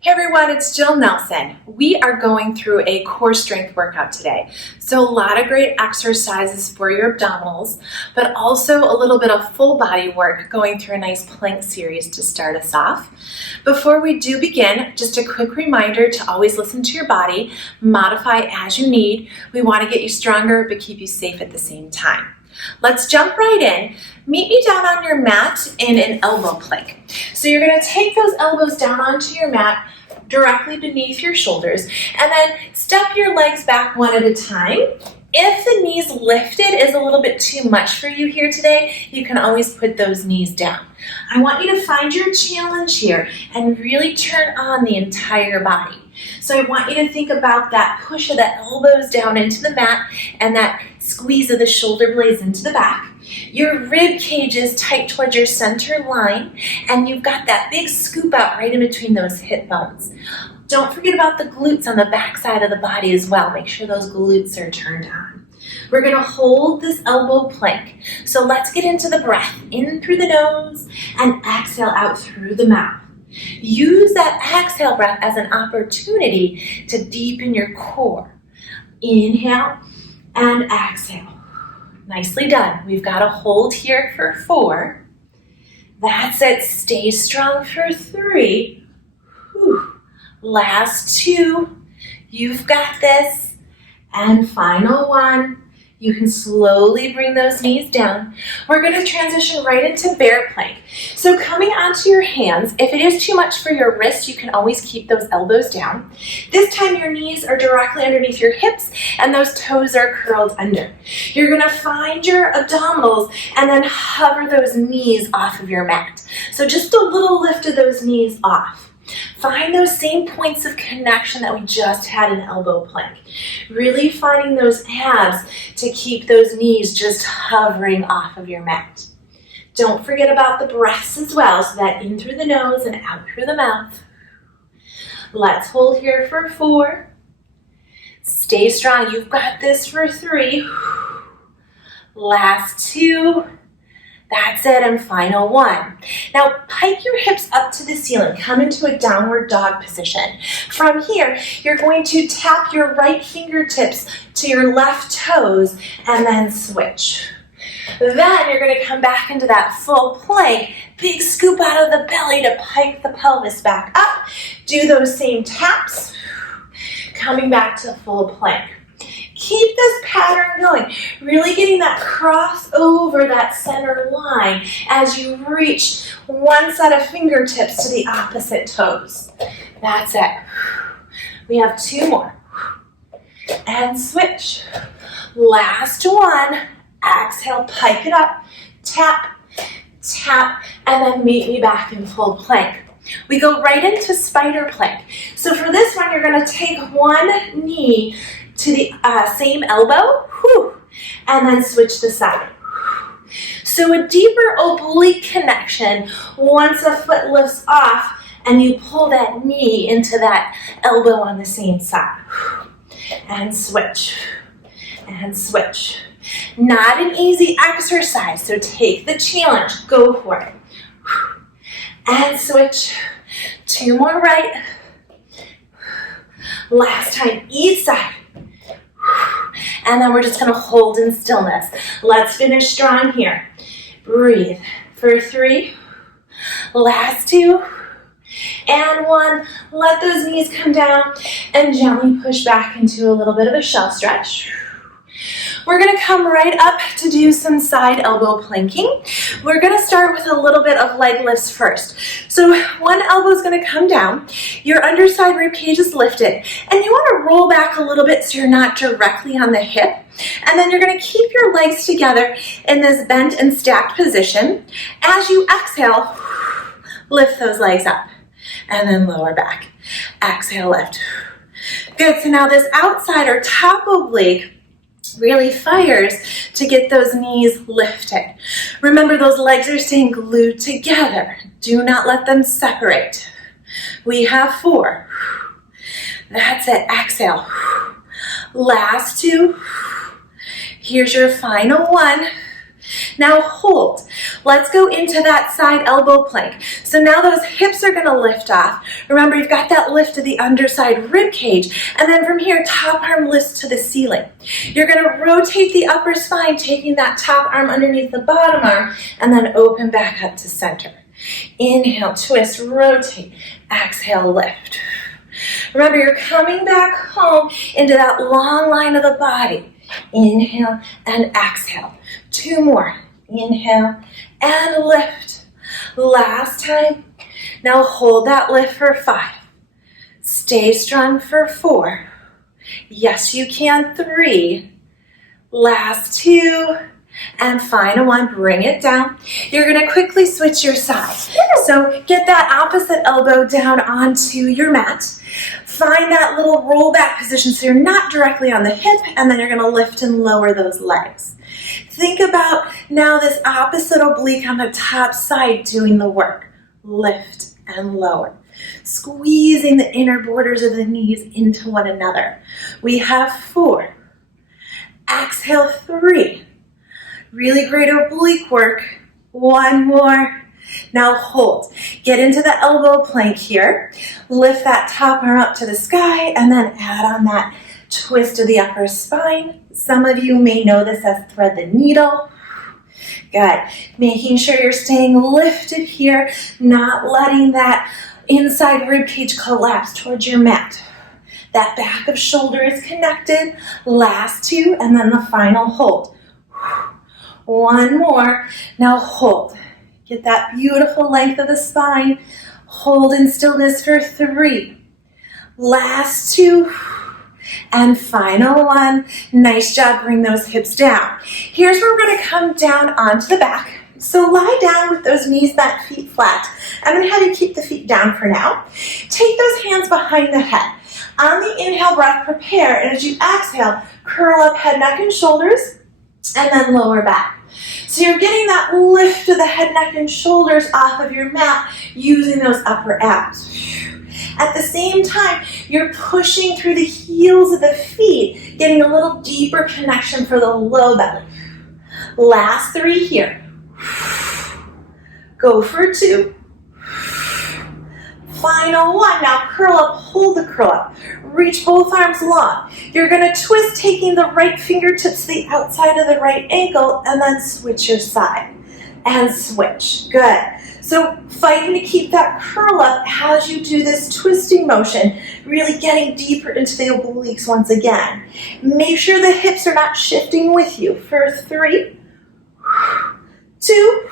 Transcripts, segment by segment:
Hey everyone, it's Jill Nelson. We are going through a core strength workout today. So a lot of great exercises for your abdominals, but also a little bit of full body work going through a nice plank series to start us off. Before we do begin, just a quick reminder to always listen to your body, modify as you need. We want to get you stronger, but keep you safe at the same time. Let's jump right in. Meet me down on your mat in an elbow plank. So you're going to take those elbows down onto your mat directly beneath your shoulders and then step your legs back one at a time. If the knees lifted is a little bit too much for you here today, you can always put those knees down. I want you to find your challenge here and really turn on the entire body. So I want you to think about that push of the elbows down into the mat and that squeeze of the shoulder blades into the back. Your rib cage is tight towards your center line, and you've got that big scoop out right in between those hip bones. Don't forget about the glutes on the back side of the body as well. Make sure those glutes are turned on. We're going to hold this elbow plank. So let's get into the breath. In through the nose and exhale out through the mouth. Use that exhale breath as an opportunity to deepen your core. Inhale and exhale. Nicely done. We've got to hold here for 4. That's it. Stay strong for 3. Whew. Last 2. You've got this. And final 1. You can slowly bring those knees down. We're going to transition right into bear plank. So coming onto your hands, if it is too much for your wrist, you can always keep those elbows down. This time your knees are directly underneath your hips and those toes are curled under. You're going to find your abdominals and then hover those knees off of your mat. So just a little lift of those knees off. Find those same points of connection that we just had in elbow plank. Really finding those abs to keep those knees just hovering off of your mat. Don't forget about the breaths as well, so that in through the nose and out through the mouth. Let's hold here for 4. Stay strong. You've got this for 3. Last 2. That's it, and final 1. Now, pike your hips up to the ceiling. Come into a downward dog position. From here, you're going to tap your right fingertips to your left toes and then switch. Then you're going to come back into that full plank. Big scoop out of the belly to pike the pelvis back up. Do those same taps. Coming back to full plank. Keep this pattern going, really getting that cross over that center line as you reach one set of fingertips to the opposite toes. That's it. We have 2 more. And switch. Last 1. Exhale, pike it up, tap, tap, and then meet me back in full plank. We go right into spider plank. So for this one, you're going to take one knee to the same elbow, and then switch the side. So a deeper oblique connection once a foot lifts off and you pull that knee into that elbow on the same side. And switch, and switch. Not an easy exercise, so take the challenge, go for it. And switch. 2 more right. Last time, each side. And then we're just going to hold in stillness. Let's finish strong here. Breathe for 3. Last 2. And 1. Let those knees come down and gently push back into a little bit of a shell stretch. We're going to come right up to do some side elbow planking. We're going to start with a little bit of leg lifts first. So one elbow is going to come down, your underside rib cage is lifted, and you want to roll back a little bit so you're not directly on the hip. And then you're going to keep your legs together in this bent and stacked position. As you exhale, lift those legs up and then lower back. Exhale, lift. Good, so now this outside or top oblique really fires to get those knees lifted. Remember, those legs are staying glued together. Do not let them separate. We have 4. That's it. Exhale. Last 2. Here's your final 1. Now hold. Let's go into that side elbow plank. So now those hips are going to lift off. Remember, you've got that lift of the underside rib cage, and then from here, top arm lifts to the ceiling. You're going to rotate the upper spine, taking that top arm underneath the bottom arm, and then open back up to center. Inhale, twist, rotate. Exhale, lift. Remember, you're coming back home into that long line of the body. Inhale and exhale. 2 more. Inhale and lift. Last time. Now hold that lift for 5. Stay strong for 4. Yes, you can. 3. Last 2. And final one, bring it down. You're going to quickly switch your side. So get that opposite elbow down onto your mat. Find that little roll back position so you're not directly on the hip, and then you're going to lift and lower those legs. Think about now this opposite oblique on the top side doing the work. Lift and lower. Squeezing the inner borders of the knees into one another. We have 4. Exhale, 3. Really great oblique work. 1 more. Now hold. Get into the elbow plank here. Lift that top arm up to the sky and then add on that twist of the upper spine. Some of you may know this as thread the needle. Good. Making sure you're staying lifted here, not letting that inside rib cage collapse towards your mat. That back of shoulder is connected. Last 2 and then the final hold. 1 more. Now hold. Get that beautiful length of the spine. Hold in stillness for 3. Last 2. And final one. Nice job. Bring those hips down. Here's where we're going to come down onto the back. So lie down with those knees bent, feet flat. I'm going to have you keep the feet down for now. Take those hands behind the head. On the inhale breath, prepare. And as you exhale, curl up head, neck, and shoulders. And then lower back. So you're getting that lift of the head, neck, and shoulders off of your mat using those upper abs. At the same time, you're pushing through the heels of the feet, getting a little deeper connection for the low belly. Last 3 here. Go for 2. Final 1. Now curl up, hold the curl up. Reach both arms long. You're going to twist, taking the right fingertips to the outside of the right ankle, and then switch your side. And switch. Good. So fighting to keep that curl up as you do this twisting motion, really getting deeper into the obliques once again. Make sure the hips are not shifting with you. For 3, 2,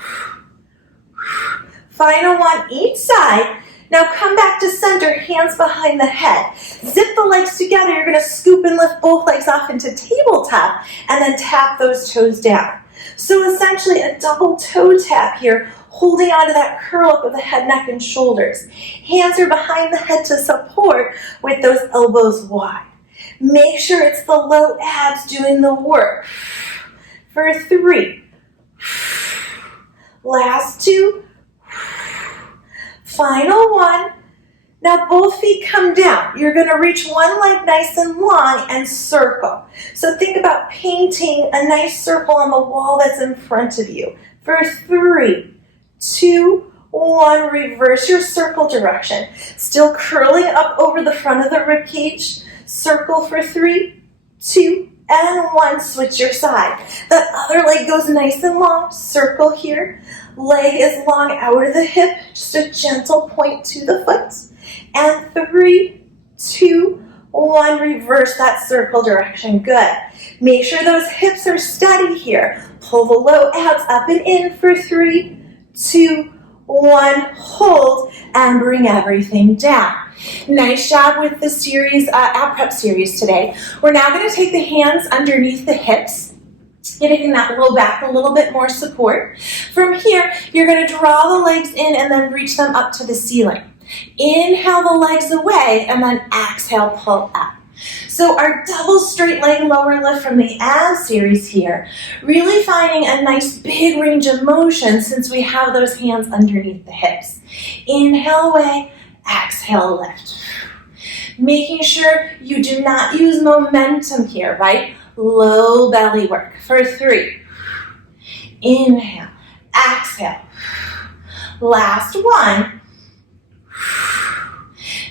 final 1 each side. Now come back to center, hands behind the head. Zip the legs together. You're going to scoop and lift both legs off into tabletop and then tap those toes down. So essentially a double toe tap here, holding onto that curl up of the head, neck, and shoulders. Hands are behind the head to support with those elbows wide. Make sure it's the low abs doing the work. For 3. Last 2. Final 1. Now both feet come down. You're going to reach one leg nice and long and circle. So think about painting a nice circle on the wall that's in front of you. For 3, 2, 1, reverse your circle direction. Still curling up over the front of the rib cage. Circle for 3, 2, and 1. Switch your side. That other leg goes nice and long. Circle here. Leg is long out of the hip. Just a gentle point to the foot. And 3, 2, 1. Reverse that circle direction. Good. Make sure those hips are steady here. Pull the low abs up and in for 3, 2, 1. Hold and bring everything down. Nice job with the series, ab prep series today. We're now going to take the hands underneath the hips, giving that low back a little bit more support. From here, you're going to draw the legs in and then reach them up to the ceiling. Inhale the legs away and then exhale, pull up. So our double straight leg lower lift from the ab series here, really finding a nice big range of motion since we have those hands underneath the hips. Inhale away, exhale lift. Making sure you do not use momentum here, right? Low belly work for 3. Inhale, exhale. Last one.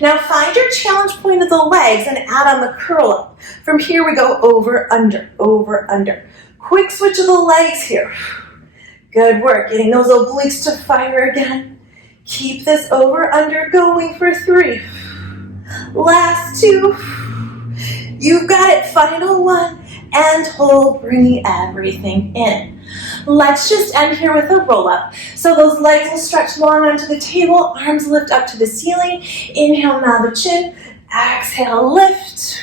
Now find your challenge point of the legs and add on the curl up. From here we go over, under, over, under. Quick switch of the legs here. Good work, getting those obliques to fire again. Keep this over, under going for 3. Last 2. You've got it, final 1. And hold, bringing everything in. Let's just end here with a roll up. So those legs will stretch long onto the table, arms lift up to the ceiling. Inhale, nod the chin. Exhale, lift.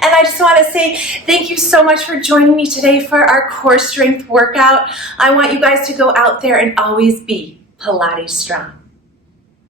And I just want to say thank you so much for joining me today for our core strength workout. I want you guys to go out there and always be Pilates strong.